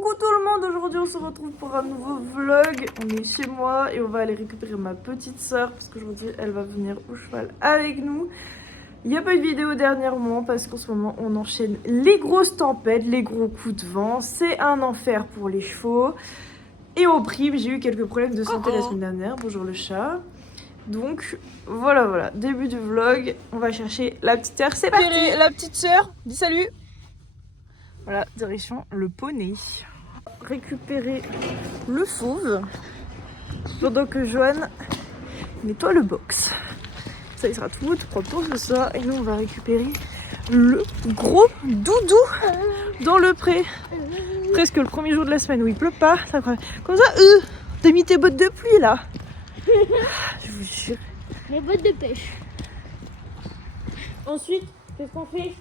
Coucou tout le monde, aujourd'hui on se retrouve pour un nouveau vlog. On est chez moi et on va aller récupérer ma petite soeur parce qu'aujourd'hui elle va venir au cheval avec nous. Il n'y a pas eu de vidéo dernièrement parce qu'en ce moment on enchaîne les grosses tempêtes, les gros coups de vent. C'est un enfer pour les chevaux. Et au prime, j'ai eu quelques problèmes de santé la semaine dernière. Bonjour le chat. Donc voilà, début du vlog. On va chercher la petite sœur. C'est parti. La petite sœur, dis salut. Voilà, direction le poney. Récupérer le fauve pendant que Joanne nettoie le box. Ça, il sera tout propre pour ce soir. Et nous, on va récupérer le gros doudou dans le pré. Presque le premier jour de la semaine où il pleut pas. Comme ça, t'as mis tes bottes de pluie là. Je vous jure. Mes bottes de pêche. Ensuite, qu'est-ce qu'on fait?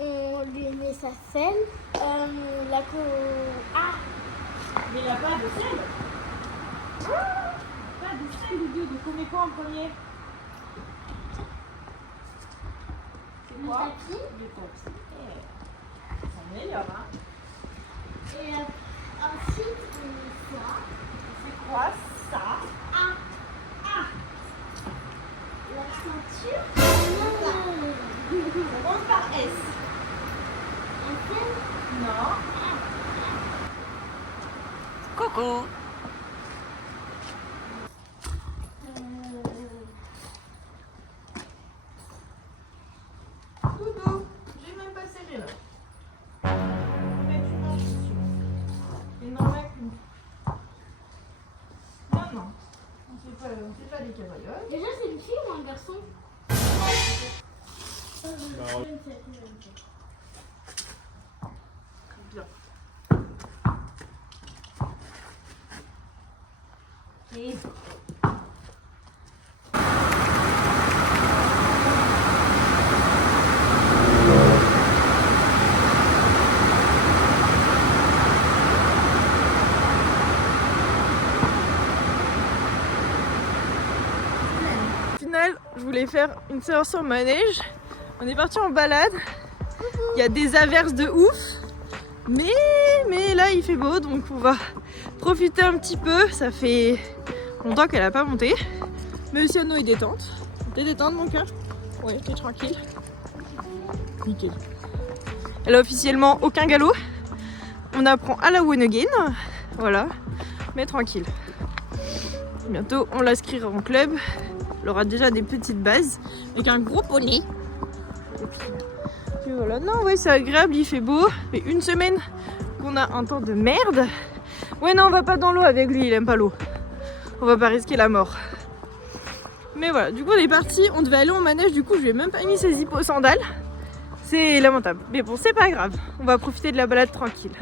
On lui met sa selle. Ah, Mais il n'y a pas de sel. Pas de sel ou deux. Donc on met quoi en premier? C'est quoi? le tapis. Le tapis. C'est meilleur, hein? Et ensuite, on met ça. C'est quoi ça? La ceinture. On commence par S. La selle. Non. Coucou. Doudou, j'ai même pas serré là. Mais tu marches dessus. Et non, là, qu'une. Non. On fait pas des cabrioles. Déjà, c'est une fille ou un garçon? Bien. Et... je voulais faire une séance en manège. On est parti en balade. Il y a des averses de ouf. Mais là il fait beau donc on va profiter un petit peu. Ça fait longtemps qu'elle a pas monté. Mais Luciano est détente. T'es détente mon cœur? Ouais, t'es tranquille. Nickel. Elle a officiellement aucun galop. On apprend à la one again. Voilà. Mais tranquille. Bientôt on l'inscrira en club. Elle aura déjà des petites bases avec un gros poney. Et puis voilà, non ouais c'est agréable, il fait beau. Mais une semaine qu'on a un temps de merde. Ouais non on va pas dans l'eau avec lui, il aime pas l'eau. On va pas risquer la mort. Mais voilà, du coup on est parti, on devait aller en manège, du coup je lui ai même pas mis ses hippo sandales. C'est lamentable. Mais bon c'est pas grave, on va profiter de la balade tranquille.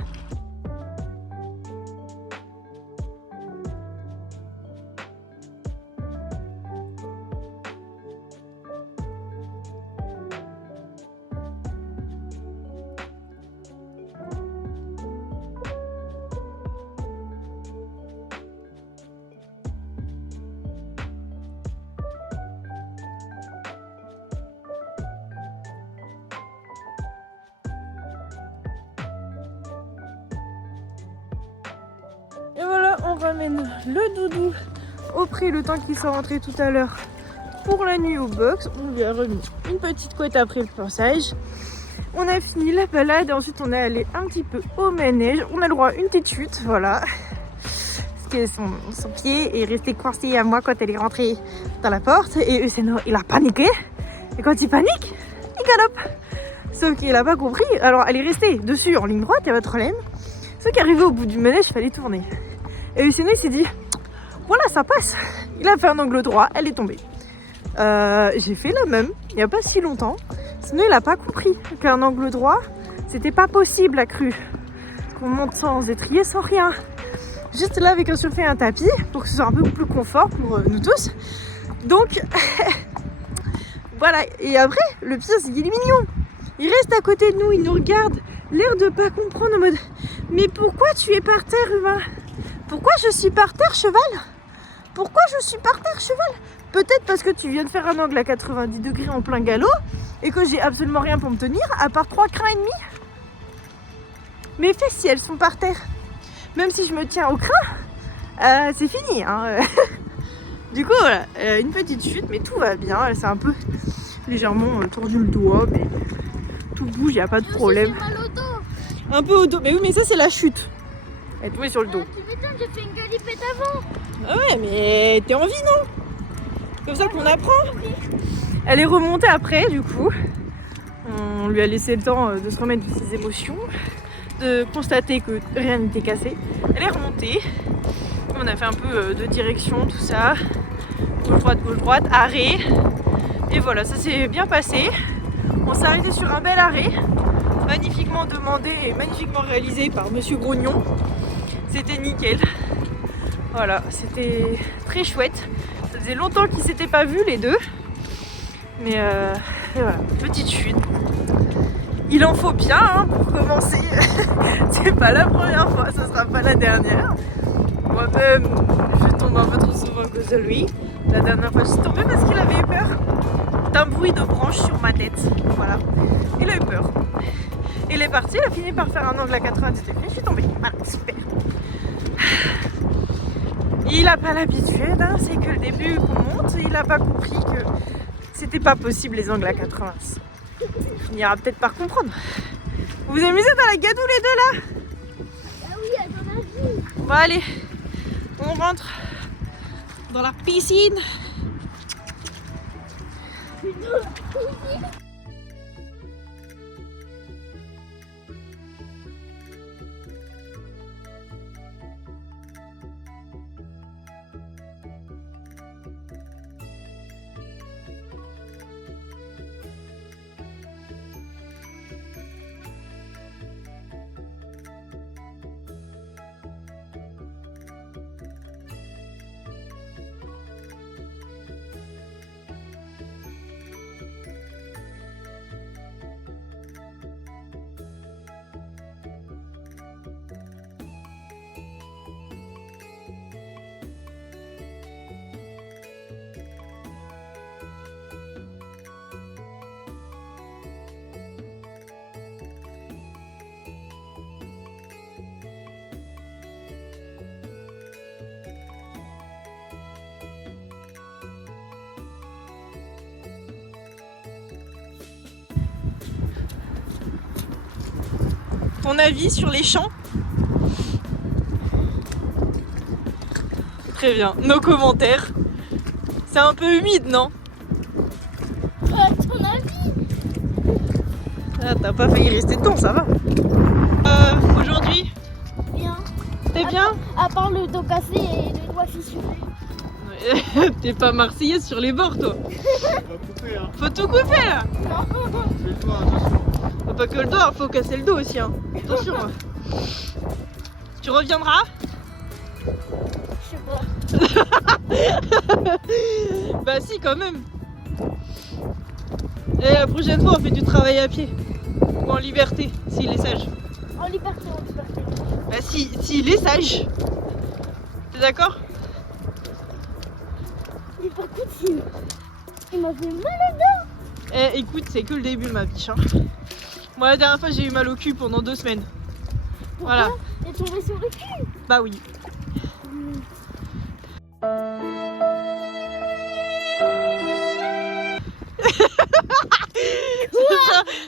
Et voilà, on ramène le doudou au pré le temps qu'il soit rentré tout à l'heure pour la nuit au box. On lui a remis une petite couette après le passage. On a fini la balade et ensuite on est allé un petit peu au manège. On a le droit à une petite chute, voilà. Parce que son pied est resté coincé à moi quand elle est rentrée dans la porte. Et Luciano, il a paniqué. Et quand il panique, il galope. Sauf qu'il n'a pas compris. Alors elle est restée dessus en ligne droite, il n'y a pas de problème. Sauf qu'arrivé au bout du manège, il fallait tourner. Et Luciano il s'est dit, voilà ça passe. Il a fait un angle droit, elle est tombée. J'ai fait la même, il n'y a pas si longtemps. Sinon il n'a pas compris qu'un angle droit, c'était pas possible à cru. Qu'on monte sans étrier, sans rien. Juste là avec un surfait et un tapis, pour que ce soit un peu plus confort pour nous tous. Donc, voilà. Et après, le pire c'est qu'il est mignon. Il reste à côté de nous, il nous regarde, l'air de pas comprendre en mode, mais pourquoi tu es par terre humain? Pourquoi je suis par terre cheval? Pourquoi je suis par terre cheval? Peut-être parce que tu viens de faire un angle à 90 degrés en plein galop et que j'ai absolument rien pour me tenir à part 3 crins et demi. Mes fesses, si elles sont par terre, même si je me tiens au crin, c'est fini. Hein. Du coup, voilà, une petite chute, mais tout va bien. Elle s'est un peu légèrement tordu le doigt, mais tout bouge, il n'y a pas de problème. J'ai mal au dos. Un peu au dos, mais oui, mais ça, c'est la chute. Elle est tombée sur le dos. Tu m'étonnes, j'ai fait une galipette avant. Ah ouais, mais t'es en vie, non? C'est comme ça qu'on apprend. Elle est remontée après, du coup. On lui a laissé le temps de se remettre de ses émotions, de constater que rien n'était cassé. Elle est remontée. On a fait un peu de direction, tout ça. Gauche, droite, arrêt. Et voilà, ça s'est bien passé. On s'est arrêté sur un bel arrêt. Magnifiquement demandé et magnifiquement réalisé par Monsieur Grognon. C'était nickel. Voilà, c'était très chouette. Ça faisait longtemps qu'ils s'étaient pas vus les deux. Mais et voilà, petite chute. Il en faut bien hein, pour commencer. C'est pas la première fois, ça sera pas la dernière. Moi-même, je tombe un peu trop souvent à cause de lui. La dernière fois, je suis tombée parce qu'il avait eu peur d'un bruit de branche sur ma tête. Voilà, il a eu peur. Il est parti, il a fini par faire un angle à 90 degrés. Je suis tombée. Voilà, super. Il n'a pas l'habitude, hein, c'est que le début qu'on monte, il n'a pas compris que c'était pas possible les angles à 80. Il finira peut-être par comprendre. Vous vous amusez dans la gadoue les deux là? Ah oui, à ton avis. Bon allez, on rentre dans la piscine. Ton avis sur les champs? Très bien, nos commentaires. C'est un peu humide, non? À ton avis. Ah, t'as pas failli rester dedans, ça va. Aujourd'hui, Bien. t'es bien? À part le dos cassé et les doigts fissurés. T'es pas marseillaise sur les bords, toi. Faut tout couper, là. Faut pas que le doigt, faut casser le dos aussi, hein. Attention. Tu reviendras? Je sais pas. Bah si, quand même. Et la prochaine fois, on fait du travail à pied. Ou en liberté, s'il est sage. En liberté, en liberté. Bah s'il est sage. T'es d'accord? Mais par contre, il m'a fait mal au dos. Eh, écoute, c'est que le début, ma biche. Hein. Moi, la dernière fois, j'ai eu mal au cul pendant 2 semaines. Pourquoi? Voilà. Il est tombé sur le cul. Bah oui.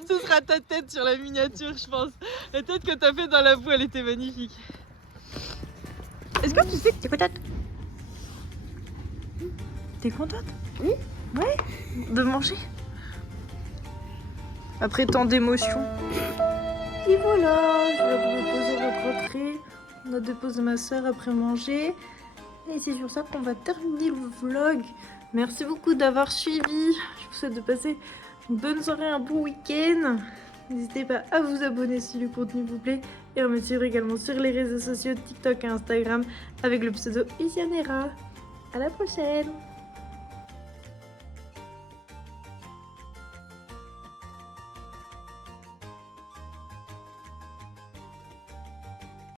Ce sera ta tête sur la miniature, je pense. La tête que t'as fait dans la boue, elle était magnifique. Est-ce que tu sais que t'es contente? T'es contente? Oui. Ouais. De manger? Après tant d'émotions. Et voilà, je vais vous poser votre entrée. On a déposé ma soeur après manger. Et c'est sur ça qu'on va terminer le vlog. Merci beaucoup d'avoir suivi. Je vous souhaite de passer une bonne soirée, un bon week-end. N'hésitez pas à vous abonner si le contenu vous plaît. Et à me suivre également sur les réseaux sociaux TikTok et Instagram avec le pseudo Isianera. À la prochaine!